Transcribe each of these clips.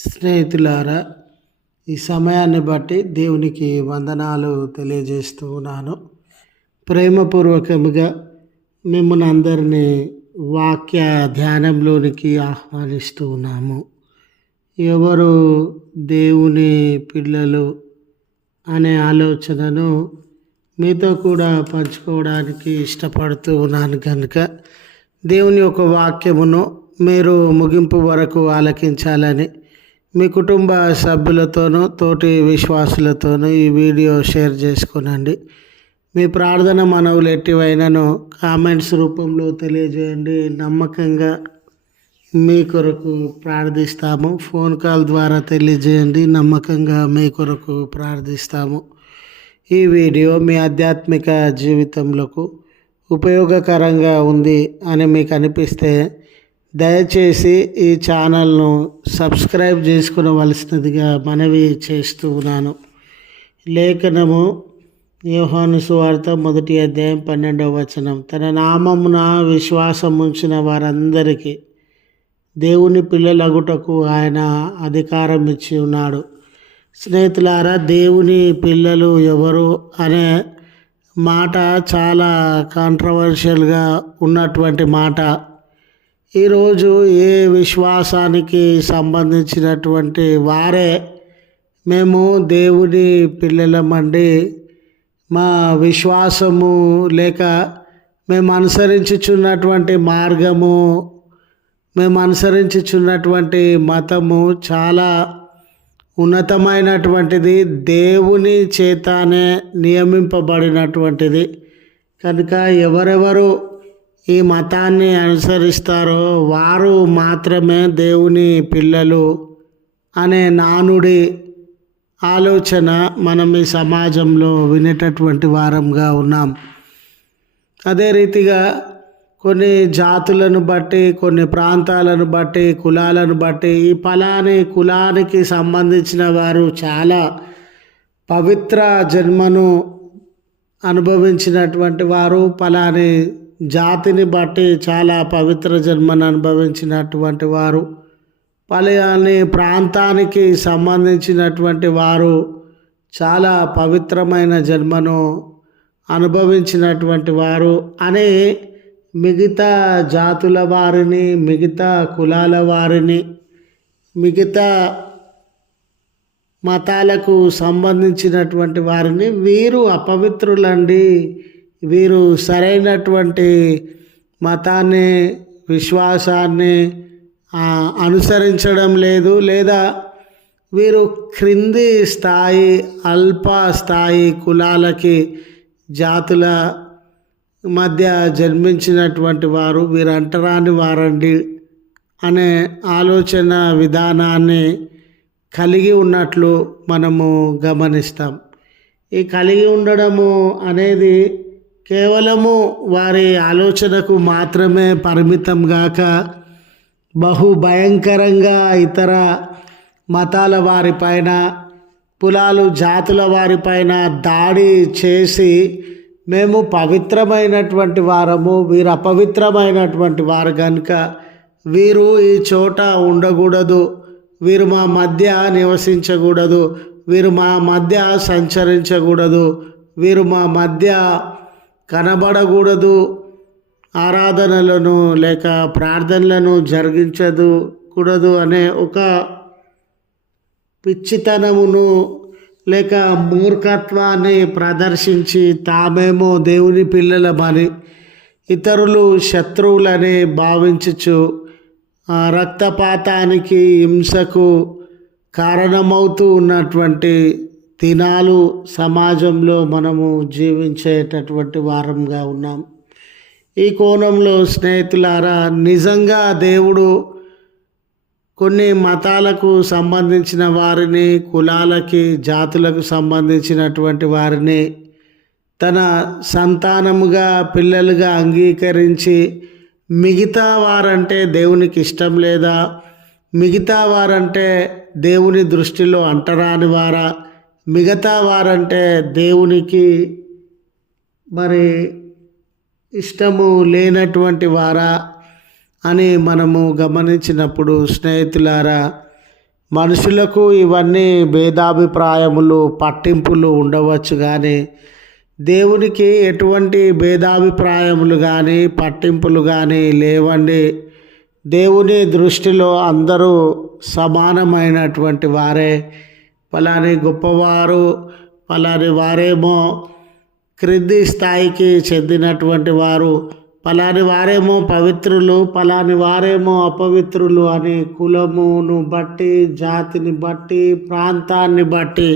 స్నేహితులారా, ఈ సమయాన్ని బట్టి దేవునికి వందనాలు తెలియజేస్తూ ఉన్నాను. ప్రేమపూర్వకముగా మిమ్మల్ని అందరినీ వాక్య ధ్యానంలోనికి ఆహ్వానిస్తూ ఉన్నాము. ఎవరు దేవుని పిల్లలు అనే ఆలోచనను మీతో కూడా పంచుకోవడానికి ఇష్టపడుతూ ఉన్నాను కనుక దేవుని యొక్క వాక్యమును మీరు ముగింపు వరకు ఆలకించాలని మీ కుటుంబ సభ్యులతోనూ తోటి విశ్వాసులతోనూ ఈ వీడియో షేర్ చేసుకునండి. మీ ప్రార్థన మనవులు ఎట్టివైనను కామెంట్స్ రూపంలో తెలియజేయండి. నమ్మకంగా మీ కొరకు ప్రార్థిస్తాము. ఫోన్ కాల్ ద్వారా తెలియజేయండి. నమ్మకంగా మీ కొరకు ప్రార్థిస్తాము. ఈ వీడియో మీ ఆధ్యాత్మిక జీవితంలో ఉపయోగకరంగా ఉంది అని మీకు అనిపిస్తే దయచేసి ఈ ఛానల్ను సబ్స్క్రైబ్ చేసుకునవలసినదిగా మనవి చేస్తూ ఉన్నాను. లేఖనము యోహాను సువార్త 1వ అధ్యాయం 12వ వచనం. తన నామమున విశ్వాసం ఉంచిన వారందరికీ దేవుని పిల్లలగుటకు ఆయన అధికారం ఇచ్చి ఉన్నాడు. స్నేహితులారా, దేవుని పిల్లలు ఎవరు అనే మాట చాలా కాంట్రవర్షియల్గా ఉన్నటువంటి మాట. ఈరోజు ఏ విశ్వాసానికి సంబంధించినటువంటి వారే మేము దేవుని పిల్లలమండి, మా విశ్వాసము లేక మేము అనుసరించుచున్నటువంటి మార్గము, మేము అనుసరించుచున్నటువంటి మతము చాలా ఉన్నతమైనటువంటిది, దేవుని చేతనే నియమింపబడినటువంటిది. కనుక ఎవరెవరు ఈ మతాన్ని అనుసరిస్తారో వారు మాత్రమే దేవుని పిల్లలు అనే నానుడి ఆలోచన మనం ఈ సమాజంలో వినేటటువంటి వారంగా ఉన్నాం. అదే రీతిగా కొన్ని జాతులను బట్టి, కొన్ని ప్రాంతాలను బట్టి, కులాలను బట్టి ఈ ఫలాని కులానికి సంబంధించిన వారు చాలా పవిత్ర జన్మను అనుభవించినటువంటి వారు, ఫలాని జాతిని బట్టి చాలా పవిత్ర జన్మను అనుభవించినటువంటి వారు, ఫలాని ప్రాంతానికి సంబంధించినటువంటి వారు చాలా పవిత్రమైన జన్మను అనుభవించినటువంటి వారు అని మిగతా జాతుల వారిని, మిగతా కులాల వారిని, మిగతా మతాలకు సంబంధించినటువంటి వారిని వీరు అపవిత్రులండి, వీరు సరైనటువంటి మతాన్ని, విశ్వాసాన్ని అనుసరించడం లేదు, లేదా వీరు క్రింది స్థాయి, అల్ప స్థాయి కులాలకి, జాతుల మధ్య జన్మించినటువంటి వారు, వీరు అంటరాని వారండి అనే ఆలోచన విధానాన్ని కలిగి ఉన్నట్లు మనము గమనిస్తాం. ఈ కలిగి ఉండడము అనేది కేవలము వారి ఆలోచనకు మాత్రమే పరిమితం గాక బహు భయంకరంగా ఇతర మతాల వారిపైన, కులాలు, జాతుల వారిపైన దాడి చేసి మేము పవిత్రమైనటువంటి వారము, వీరు అపవిత్రమైనటువంటి వారు కనుక వీరు ఈ చోట ఉండకూడదు, వీరు మా మధ్య నివసించకూడదు, వీరు మా మధ్య సంచరించకూడదు, వీరు మా మధ్య కనబడకూడదు, ఆరాధనలను లేక ప్రార్థనలను జరిగించకూడదు అనే ఒక పిచ్చితనమును లేక మూర్ఖత్వాన్ని ప్రదర్శించి తామేమో దేవుని పిల్లలమని ఇతరులు శత్రువులని భావించుచు రక్తపాతానికి, హింసకు కారణమవుతూ ఉన్నటువంటి దినాలు సమాజంలో మనము జీవించేటటువంటి వారంగా ఉన్నాం. ఈ కోణంలో స్నేహితులారా, నిజంగా దేవుడు కొన్ని మతాలకు సంబంధించిన వారిని, కులాలకి, జాతులకు సంబంధించినటువంటి వారిని తన సంతానముగా, పిల్లలుగా అంగీకరించి మిగతా వారంటే దేవునికి ఇష్టం లేదా, మిగతా వారంటే దేవుని దృష్టిలో అంటరాని వారా, మిగతా వారంటే దేవునికి మరి ఇష్టము లేనటువంటి వారా అని మనము గమనించినప్పుడు స్నేహితులారా, మనుషులకు ఇవన్నీ భేదాభిప్రాయములు పట్టింపులు ఉండవచ్చు, కానీ దేవునికి ఎటువంటి భేదాభిప్రాయములు కానీ పట్టింపులు కానీ లేవండి. దేవుని దృష్టిలో అందరూ సమానమైనటువంటి వారే. పలాని గొప్పవారు, పలాని వారేమో క్రింది స్థాయికి చెందినటువంటి వారు, పలాని వారేమో పవిత్రులు, పలాని వారేమో అపవిత్రులు అని కులమును బట్టి, జాతిని బట్టి, ప్రాంతాన్ని బట్టి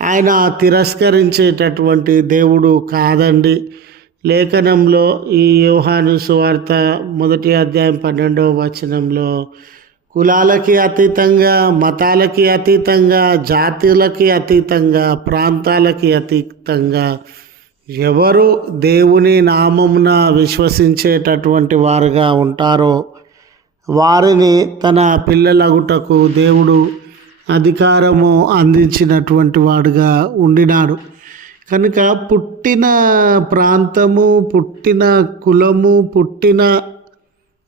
ఆయన తిరస్కరించేటటువంటి దేవుడు కాదండి. లేఖనంలో ఈ యోహాను సువార్త 1వ అధ్యాయం 12వ వచనంలో కులాలకి అతీతంగా, మతాలకి అతీతంగా, జాతులకి అతీతంగా, ప్రాంతాలకి అతీతంగా ఎవరు దేవుని నామమున విశ్వసించేటటువంటి వారుగా ఉంటారో వారిని తన పిల్లలగుటకు దేవుడు అధికారము అందించినటువంటి వాడుగా ఉండినాడు. కనుక పుట్టిన ప్రాంతము, పుట్టిన కులము, పుట్టిన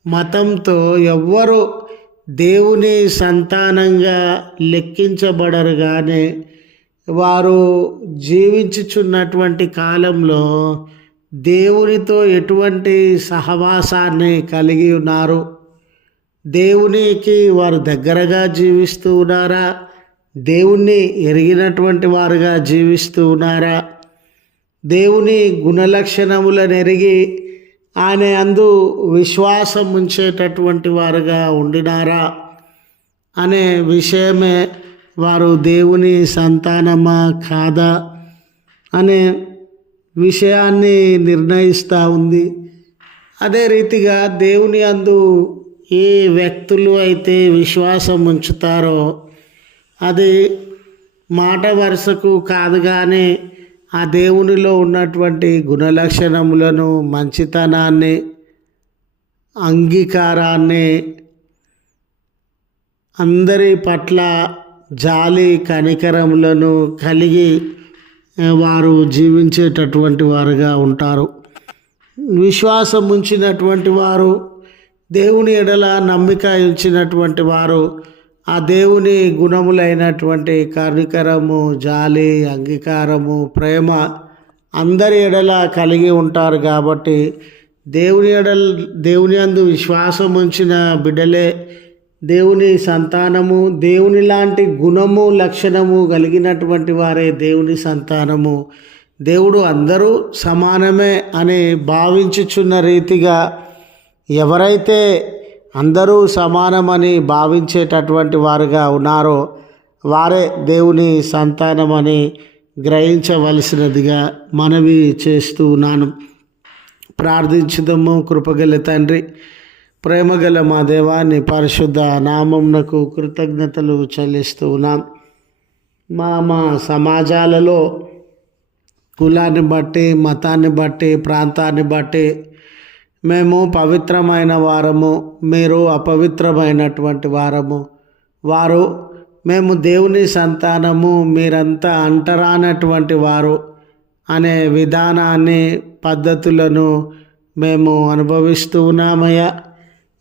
మతంతో ఎవ్వరు దేవుని సంతానంగా లెక్కించబడరు. కానీ వారు జీవించుచున్నటువంటి కాలంలో దేవునితో ఎటువంటి సహవాసాన్ని కలిగి ఉన్నారు? దేవునికి వారు దగ్గరగా జీవిస్తూ ఉన్నారా? దేవుణ్ణి ఎరిగినటువంటి వారుగా జీవిస్తూ ఉన్నారా? దేవుని గుణలక్షణములను ఎరిగి ఆయన అందు విశ్వాసం ఉంచేటటువంటి వారుగా ఉండినారా అనే విషయమే వారు దేవుని సంతానమా కాదా అనే విషయాన్ని నిర్ణయిస్తూ ఉంది. అదే రీతిగా దేవుని అందు ఏ వ్యక్తులు అయితే విశ్వాసం ఉంచుతారో అది మాట వరుసకు కాదు, కానీ ఆ దేవునిలో ఉన్నటువంటి గుణలక్షణములను, మంచితనాన్ని, అంగీకారాన్ని, అందరి పట్ల జాలి కనికరములను కలిగి వారు జీవించేటటువంటి వారుగా ఉంటారు. విశ్వాసం ఉంచినటువంటి వారు, దేవుని ఎడల నమ్మిక ఉంచినటువంటి వారు ఆ దేవుని గుణములైనటువంటి కనికరము, జాలి, అంగీకారము, ప్రేమ అందరి ఎడల కలిగి ఉంటారు. కాబట్టి దేవుని యందు విశ్వాసం ఉంచిన బిడ్డలే దేవుని సంతానము. దేవుని లాంటి గుణము, లక్షణము కలిగినటువంటి వారే దేవుని సంతానము. దేవుడు అందరూ సమానమే అని భావించుచున్న రీతిగా ఎవరైతే అందరూ సమానమని భావించేటటువంటి వారుగా ఉన్నారో వారే దేవుని సంతానమని గ్రహించవలసినదిగా మనవి చేస్తూ ఉన్నాను. ప్రార్థించుదాము. కృపగల తండ్రి, ప్రేమగల మా దేవాన్ని పరిశుద్ధ నామమునకు కృతజ్ఞతలు చెల్లిస్తూ ఉన్నాం. మా సమాజాలలో కులాన్ని బట్టి, మతాన్ని బట్టి, ప్రాంతాన్ని బట్టి మేము పవిత్రమైన వారము, మీరు అపవిత్రమైనటువంటి వారము, వారు మేము దేవుని సంతానము, మీరంతా అంటరానటువంటి వారు అనే విధానాన్ని, పద్ధతులను మేము అనుభవిస్తూ ఉన్నామయ్యా.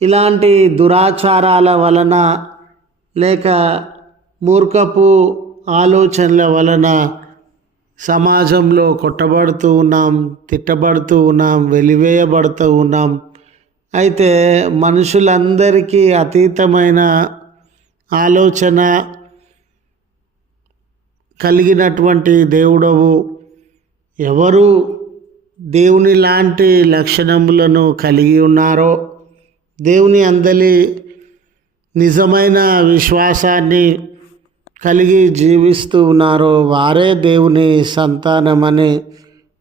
ఇలాంటి దురాచారాల వలన లేక మూర్ఖపు ఆలోచనల వలన సమాజంలో కొట్టబడుతూ ఉన్నాం, తిట్టబడుతూ ఉన్నాం, వెలివేయబడుతూ ఉన్నాం. అయితే మనుషులందరికీ అతీతమైన ఆలోచన కలిగినటువంటి దేవుడవు, ఎవరు దేవుని లాంటి లక్షణములను కలిగి ఉన్నారో, దేవుని అందలి నిజమైన విశ్వాసాన్ని కలిగి జీవిస్తూ ఉన్నారో వారే దేవుని సంతానమని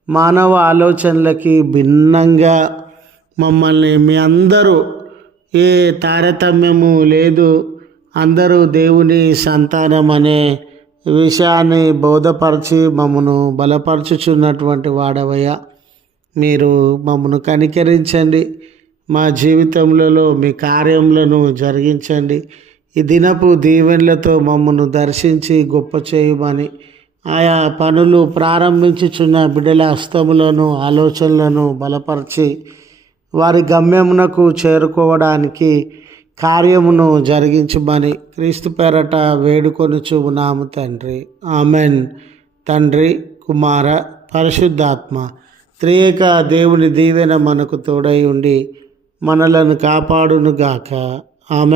మానవ ఆలోచనలకి భిన్నంగా మమ్మల్ని మీ అందరూ ఏ తారతమ్యము లేదు, అందరూ దేవుని సంతానం అనే విషయాన్ని బోధపరిచి మమ్మను బలపరచుచున్నటువంటి వాడవయ్యా. మీరు మమ్మను కనికరించండి, మా జీవితంలో మీ కార్యములను జరిగించండి. ఈ దినపు దీవెనలతో మమ్మను దర్శించి గొప్ప చేయమని, ఆయా పనులు ప్రారంభించుచున్న బిడ్డల హస్తములను, ఆలోచనలను బలపరిచి వారి గమ్యమునకు చేరుకోవడానికి కార్యమును జరిగించమని క్రీస్తు పేరట వేడుకొనుచు ఉన్నాము తండ్రి. ఆమెన్. తండ్రి, కుమార, పరిశుద్ధాత్మ త్రియేక దేవుని దీవెన మనకు తోడై ఉండి మనలను కాపాడునుగాక. ఆమెన్.